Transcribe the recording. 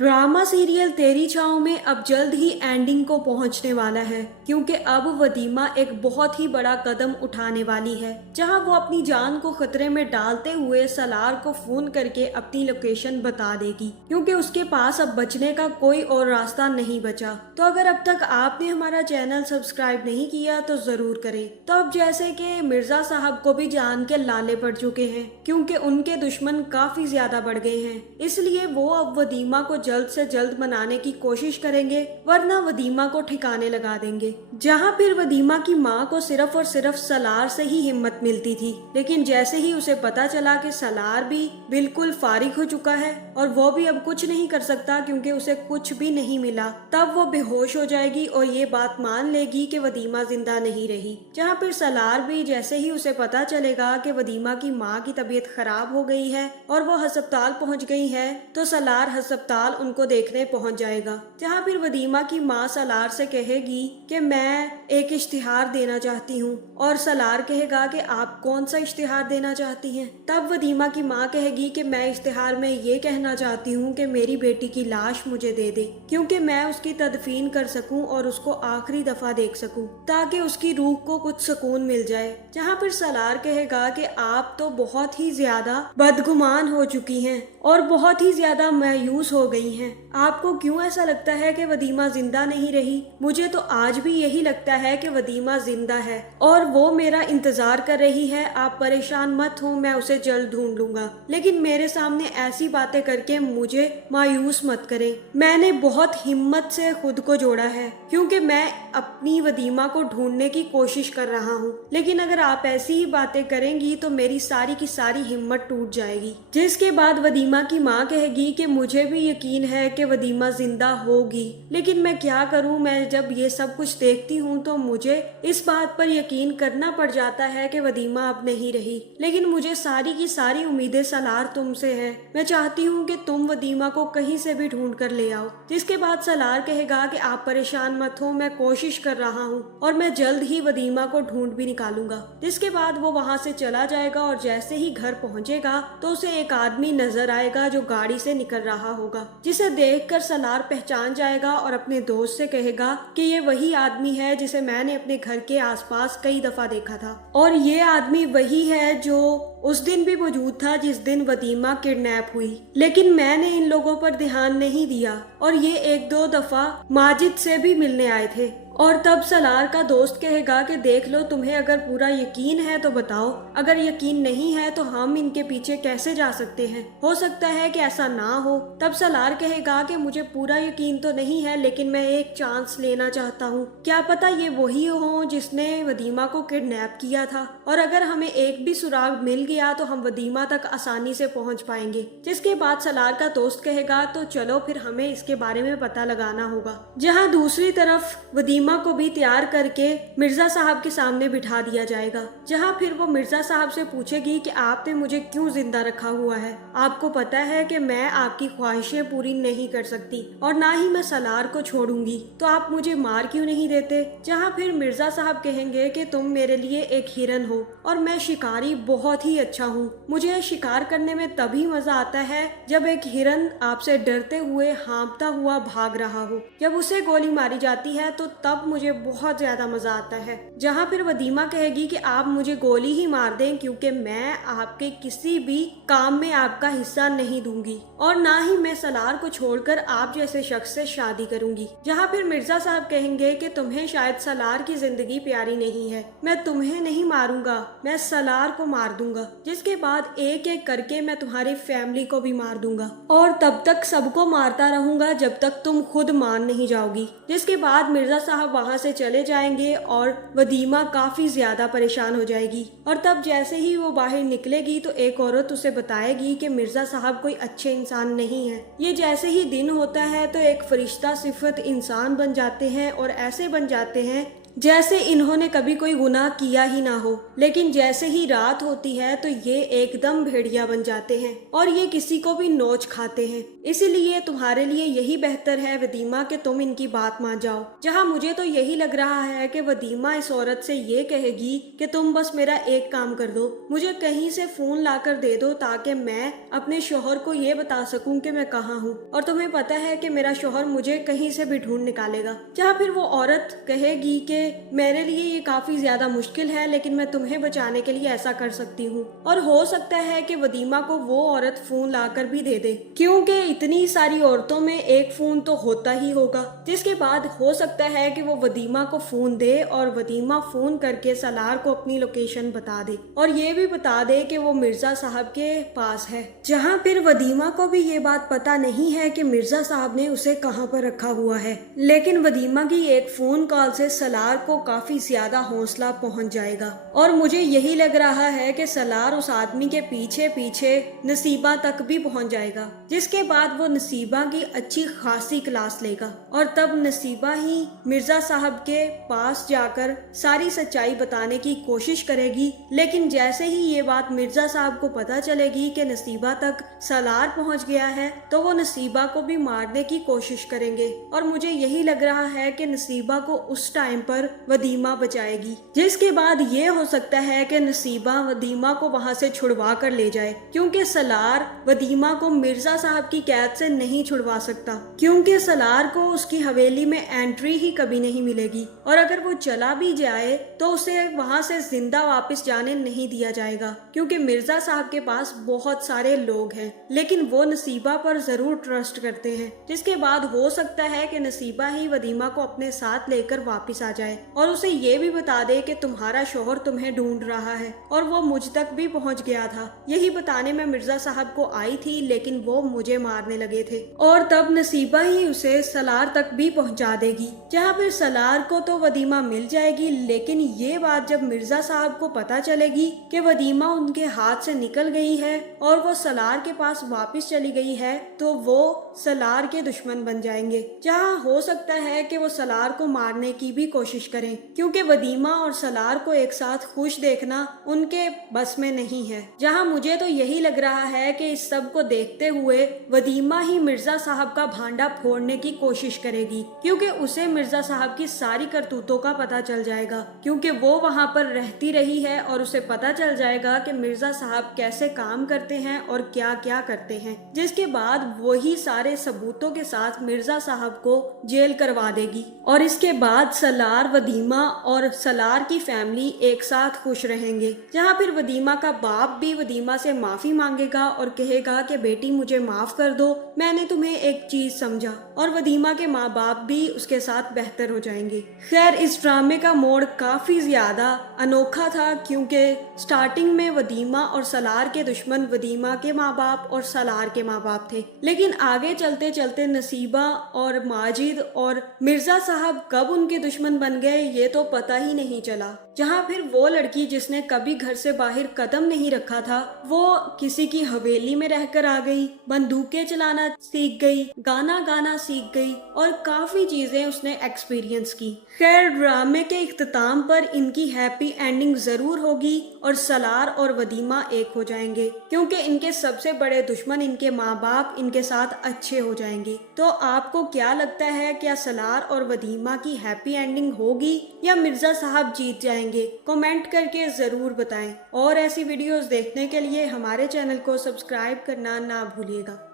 Drama serial तेरी छाँव में अब जल्द ही एंडिंग को पहुंचने वाला है, क्योंकि अब वदीमा एक बहुत ही बड़ा कदम उठाने वाली है, जहां वो अपनी जान को खतरे में डालते हुए सलार को फोन करके अपनी लोकेशन बता देगी, क्योंकि उसके पास अब बचने का कोई और रास्ता नहीं बचा। तो अगर अब तक आपने हमारा चैनल सब्सक्राइब नहीं किया तो जरूर करें। तो अब जैसे कि मिर्जा साहब को भी जान के लाले पड़ चुके हैं, क्योंकि उनके दुश्मन काफी ज्यादा बढ़ गए हैं, इसलिए वो अब वदीमा को जल्द से जल्द मनाने की कोशिश करेंगे, वरना वदीमा को ठिकाने लगा देंगे। जहां फिर वदीमा की माँ को सिर्फ और सिर्फ सलार से ही हिम्मत मिलती थी, लेकिन जैसे ही उसे पता चला कि सलार भी बिल्कुल फारिग हो चुका है और वो भी अब कुछ नहीं कर सकता क्योंकि उसे कुछ भी नहीं मिला, तब वो बेहोश हो जाएगी और ये बात मान लेगी कि वदीमा जिंदा नहीं रही। जहाँ फिर सलार भी जैसे ही उसे पता चलेगा कि वदीमा की माँ की तबीयत खराब हो गई है और वो अस्पताल पहुँच गई है, तो सलार अस्पताल उनको देखने पहुंच जाएगा। जहां फिर वदीमा की माँ सलार से कहेगी कि मैं एक इश्तिहार देना चाहती हूँ, और सलार कहेगा कि आप कौन सा इश्तिहार देना चाहती हैं। तब वदीमा की माँ कहेगी कि मैं इश्तिहार में ये कहना चाहती हूँ कि मेरी बेटी की लाश मुझे दे दे, क्योंकि मैं उसकी तदफीन कर सकूं और उसको आखिरी दफा देख सकूं, ताकि उसकी रूह को कुछ सुकून मिल जाए। जहाँ फिर सलार कहेगा कि आप तो बहुत ही ज्यादा बदगुमान हो चुकी हैं और बहुत ही ज्यादा मायूस हो गई हैं। आपको क्यों ऐसा लगता है कि वदीमा जिंदा नहीं रही? मुझे तो आज भी यही लगता है कि वदीमा जिंदा है और वो मेरा इंतजार कर रही है। आप परेशान मत हो, मैं उसे जल्द ढूंढ लूंगा, लेकिन मेरे सामने ऐसी बातें करके मुझे मायूस मत करें। मैंने बहुत हिम्मत से खुद को जोड़ा है, क्योंकि मैं अपनी वदीमा को ढूंढने की कोशिश कर रहा हूँ, लेकिन अगर आप ऐसी ही बातें करेंगी तो मेरी सारी की सारी हिम्मत टूट जाएगी। जिसके बाद वदीमा की माँ कहेगी कि मुझे भी यकीन है कि वदीमा जिंदा होगी, लेकिन मैं क्या करूं, मैं जब ये सब कुछ देखती हूं तो मुझे इस बात पर यकीन करना पड़ जाता है कि वदीमा अब नहीं रही। लेकिन मुझे सारी की सारी उम्मीदें सलार तुमसे है। मैं चाहती हूं कि तुम वदीमा को कहीं से भी ढूंढ कर ले आओ। जिसके बाद सलार कहेगा कि आप परेशान मत हो, मैं कोशिश कर रहा हूँ और मैं जल्द ही वदीमा को ढूंढ भी निकालूंगा। जिसके बाद वो वहाँ से चला जाएगा और जैसे ही घर पहुँचेगा तो उसे एक आदमी नजर आएगा जो गाड़ी से निकल रहा होगा, जिसे देखकर सलार पहचान जाएगा और अपने दोस्त से कहेगा कि ये वही आदमी है जिसे मैंने अपने घर के आसपास कई दफा देखा था, और ये आदमी वही है जो उस दिन भी मौजूद था जिस दिन वदीमा किडनैप हुई, लेकिन मैंने इन लोगों पर ध्यान नहीं दिया और ये एक दो दफा माजिद से भी मिलने आए थे। और तब सलार का दोस्त कहेगा कि देख लो, तुम्हें अगर पूरा यकीन है तो बताओ, अगर यकीन नहीं है तो हम इनके पीछे कैसे जा सकते हैं, हो सकता है कि ऐसा ना हो। तब सलार कहेगा कि मुझे पूरा यकीन तो नहीं है, लेकिन मैं एक चांस लेना चाहता हूँ, क्या पता ये वही हो जिसने वदीमा को किडनैप किया था, और अगर हमें एक भी सुराग मिल गया तो हम वदीमा तक आसानी से पहुँच पाएंगे। जिसके बाद सलार का दोस्त कहेगा तो चलो फिर हमें इसके बारे में पता लगाना होगा। जहाँ दूसरी तरफ वदीमा को भी तैयार करके मिर्जा साहब के सामने बिठा दिया जाएगा, जहां फिर वो मिर्जा साहब से पूछेगी कि आपने मुझे क्यों जिंदा रखा हुआ है, आपको पता है कि मैं आपकी ख्वाहिशें पूरी नहीं कर सकती और ना ही मैं सलार को छोड़ूंगी, तो आप मुझे मार क्यों नहीं देते। जहां फिर मिर्जा साहब कहेंगे कि तुम मेरे लिए एक हिरन हो और मैं शिकारी बहुत ही अच्छा हूँ, मुझे शिकार करने में तभी मजा आता है जब एक हिरन आपसे डरते हुए हाँफता हुआ भाग रहा हो, जब उसे गोली मारी जाती है तो तब मुझे बहुत ज्यादा मजा आता है। जहाँ फिर वदीमा कहेगी कि आप मुझे गोली ही मार दें, क्योंकि मैं आपके किसी भी काम में आपका हिस्सा नहीं दूंगी और ना ही मैं सलार को छोड़कर आप जैसे शख्स से शादी करूंगी। जहाँ फिर मिर्जा साहब कहेंगे कि तुम्हें शायद सलार की जिंदगी प्यारी नहीं है, मैं तुम्हें नहीं मारूंगा, मैं सलार को मार दूंगा। जिसके बाद एक एक करके मैं तुम्हारी फैमिली को भी मार दूंगा और तब तक सबको मारता रहूंगा जब तक तुम खुद मान नहीं जाओगी। जिसके बाद मिर्जा साहब वहाँ से चले जाएंगे और वदीमा काफी ज्यादा परेशान हो जाएगी, और तब जैसे ही वो बाहर निकलेगी तो एक औरत उसे बताएगी कि मिर्जा साहब कोई अच्छे इंसान नहीं है। ये जैसे ही दिन होता है तो एक फरिश्ता सिफत इंसान बन जाते हैं और ऐसे बन जाते हैं जैसे इन्होंने कभी कोई गुनाह किया ही ना हो। लेकिन जैसे ही रात होती है तो ये एकदम भेड़िया बन जाते हैं और ये किसी को भी नोच खाते हैं। इसीलिए तुम्हारे लिए यही बेहतर है वदीमा कि तुम इनकी बात मान जाओ। जहाँ मुझे तो यही लग रहा है कि वदीमा इस औरत से ये कहेगी कि तुम बस मेरा एक काम कर दो, मुझे कहीं से फोन लाकर दे दो ताकि मैं अपने शोहर को ये बता सकूं कि मैं कहाँ हूँ, और तुम्हें पता है कि मेरा शोहर मुझे कहीं से भी ढूंढ निकालेगा। जहाँ फिर वो औरत कहेगी कि मेरे लिए ये काफी ज्यादा मुश्किल है लेकिन मैं तुम्हें बचाने के लिए ऐसा कर सकती हूँ। और हो सकता है कि वदीमा को वो औरत फोन लाकर भी दे दे, क्योंकि इतनी सारी औरतों में एक फोन तो होता ही होगा। जिसके बाद हो सकता है कि वो वदीमा को फोन दे और वदीमा फोन करके सलार को अपनी लोकेशन बता दे और ये भी बता दे कि वो मिर्जा साहब के पास है। जहाँ फिर वदीमा को भी ये बात पता नहीं है कि मिर्जा साहब ने उसे कहाँ पर रखा हुआ है। लेकिन वदीमा की एक फोन कॉल से सलार को काफी ज्यादा हौसला पहुंच जाएगा और मुझे यही लग रहा है कि सलार उस आदमी के पीछे पीछे नसीबा तक भी पहुंच जाएगा। जिसके बाद वो नसीबा की अच्छी खासी क्लास लेगा और तब नसीबा ही मिर्जा साहब के पास जाकर सारी सच्चाई बताने की कोशिश करेगी। लेकिन जैसे ही ये बात मिर्जा साहब को पता चलेगी कि नसीबा तक सलार पहुंच गया है तो वो नसीबा को भी मारने की कोशिश करेंगे और मुझे यही लग रहा है कि नसीबा को उस टाइम पर वदीमा बचाएगी। जिसके बाद ये हो सकता है कि नसीबा वदीमा को वहां से छुड़वा कर ले जाए, क्योंकि सलार वदीमा को मिर्जा साहब की कैद से नहीं छुड़वा सकता, क्योंकि सलार को उसकी हवेली में एंट्री ही कभी नहीं मिलेगी और अगर वो चला भी जाए तो उसे वहां से जिंदा वापस जाने नहीं दिया जाएगा, क्योंकि मिर्जा साहब के पास बहुत सारे लोग हैं लेकिन वो नसीबा पर जरूर ट्रस्ट करते हैं। जिसके बाद हो सकता है कि नसीबा ही वदीमा को अपने साथ लेकर वापस आ जाए और उसे ये भी बता दे कि तुम्हारा शोहर तुम्हें ढूंढ रहा है और वो मुझ तक भी पहुंच गया था। यही बताने में मिर्जा साहब को आई थी लेकिन वो मुझे मारने लगे थे और तब नसीबा ही उसे सलार तक भी पहुंचा देगी। जहाँ फिर सलार को तो वदीमा मिल जाएगी, लेकिन ये बात जब मिर्जा साहब को पता चलेगी कि वदीमा उनके हाथ से निकल गई है और वो सलार के पास वापस चली गई है तो वो सलार के दुश्मन बन जाएंगे। जहाँ हो सकता है कि वो सलार को मारने की भी कोशिश करें, क्योंकि वदीमा और सलार को एक साथ खुश देखना उनके बस में नहीं है। जहाँ मुझे तो यही लग रहा है कि इस सब को देखते हुए वदीमा ही मिर्जा साहब का भांडा फोड़ने की कोशिश करेगी, क्योंकि उसे मिर्जा साहब की सारी करतूतों का पता चल जाएगा, क्योंकि वो वहाँ पर रहती रही है और उसे पता चल जाएगा कि मिर्जा साहब कैसे काम करते हैं और क्या क्या करते हैं। जिसके बाद वही सारे सबूतों के साथ मिर्जा साहब को जेल करवा देगी और इसके बाद सलार, वदीमा और सलार की फैमिली एक साथ खुश रहेंगे। जहाँ फिर वदीमा का बाप भी वदीमा से माफी मांगेगा और कहेगा कि बेटी मुझे माफ कर दो, मैंने तुम्हें एक चीज समझा, और वदीमा के माँ बाप भी उसके साथ बेहतर हो जाएंगे। खैर, इस ड्रामे का मोड़ काफी ज्यादा अनोखा था, क्योंकि स्टार्टिंग में वदीमा और सलार के दुश्मन वदीमा के माँ बाप और सलार के माँ बाप थे, लेकिन आगे चलते चलते नसीबा और माजिद और मिर्जा साहब कब उनके दुश्मन बन गए ये तो पता ही नहीं चला। जहाँ फिर वो लड़की जिसने कभी घर से बाहर कदम नहीं रखा था वो किसी की हवेली में रहकर आ गई, बंदूकें चलाना सीख गई, गाना गाना सीख गई और काफी चीजें उसने एक्सपीरियंस की। खैर, ड्रामे के इख्तिताम पर इनकी हैप्पी एंडिंग जरूर होगी और सलार और वदीमा एक हो जाएंगे, क्योंकि इनके सबसे बड़े दुश्मन इनके माँ बाप इनके साथ अच्छे हो जाएंगे। तो आपको क्या लगता है, क्या सलार और वदीमा की हैप्पी एंडिंग होगी या मिर्जा साहब जीत जाएंगे? कमेंट करके जरूर बताएं और ऐसी वीडियोस देखने के लिए हमारे चैनल को सब्सक्राइब करना ना भूलिएगा।